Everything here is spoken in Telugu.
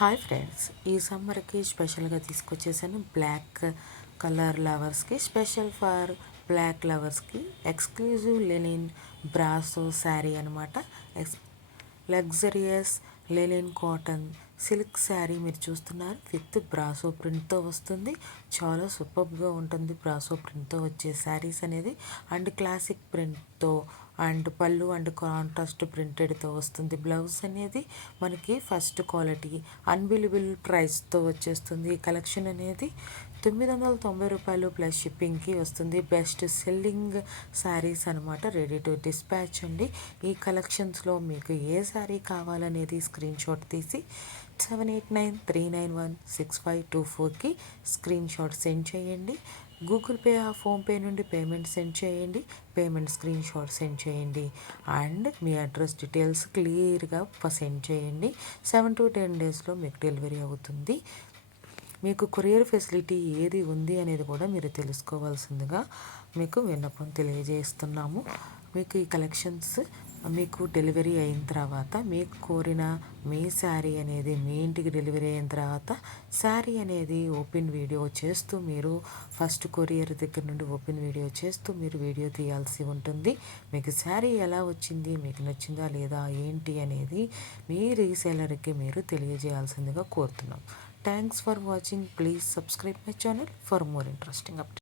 హాయ్ ఫ్రెండ్స్, ఈ సమ్మర్కి స్పెషల్గా తీసుకొచ్చేసాను బ్లాక్ కలర్ లవర్స్కి, స్పెషల్ ఫర్ బ్లాక్ లవర్స్కి ఎక్స్క్లూజివ్ లెనిన్ బ్రాసో శారీ అనమాట. Luxurious linen cotton silk sari మీరు చూస్తున్నారు. విత్ బ్రాసో ప్రింట్తో వస్తుంది. చాలా సూపర్గా ఉంటుంది బ్రాసో ప్రింట్తో వచ్చే శారీస్ అనేది. అండ్ క్లాసిక్ ప్రింట్తో అండ్ పళ్ళు అండ్ కాంట్రాస్ట్ ప్రింటెడ్తో వస్తుంది. బ్లౌజ్ అనేది మనకి ఫస్ట్ క్వాలిటీ అన్బిలిబుల్ ప్రైస్తో వచ్చేస్తుంది. ఈ కలెక్షన్ అనేది 990 రూపాయలు ప్లస్ షిప్పింగ్కి వస్తుంది. బెస్ట్ సెల్లింగ్ శారీస్ అనమాట. రెడీ టు డిస్పాచ్ అండి. ఈ కలెక్షన్స్లో మీకు ఏ శారీ కావాలనేది స్క్రీన్ షాట్ తీసి 7893916524కి స్క్రీన్ షాట్ సెండ్ చేయండి. గూగుల్ పే ఫోన్పే నుండి పేమెంట్ సెండ్ చేయండి. పేమెంట్ స్క్రీన్ షాట్ సెండ్ చేయండి. అండ్ మీ అడ్రస్ డీటెయిల్స్ క్లియర్గా సెండ్ చేయండి. 7 to 10 డేస్లో మీకు డెలివరీ అవుతుంది. మీకు కొరియర్ ఫెసిలిటీ ఏది ఉంది అనేది కూడా మీరు తెలుసుకోవాల్సిందిగా మీకు విన్నపం తెలియజేస్తున్నాము. మీకు ఈ కలెక్షన్స్ మీకు డెలివరీ అయిన తర్వాత మీకు కోరిన మీ శారీ అనేది మీ ఇంటికి డెలివరీ అయిన తర్వాత శారీ అనేది ఓపెన్ వీడియో చేస్తూ మీరు ఫస్ట్ కొరియర్ దగ్గర నుండి ఓపెన్ వీడియో చేస్తూ మీరు వీడియో తీయాల్సి ఉంటుంది. మీకు శారీ ఎలా వచ్చింది, మీకు నచ్చిందా లేదా ఏంటి అనేది మీ రీసేలర్కి మీరు తెలియజేయాల్సిందిగా కోరుతున్నాం. Thanks for watching. Please subscribe my channel for more interesting updates.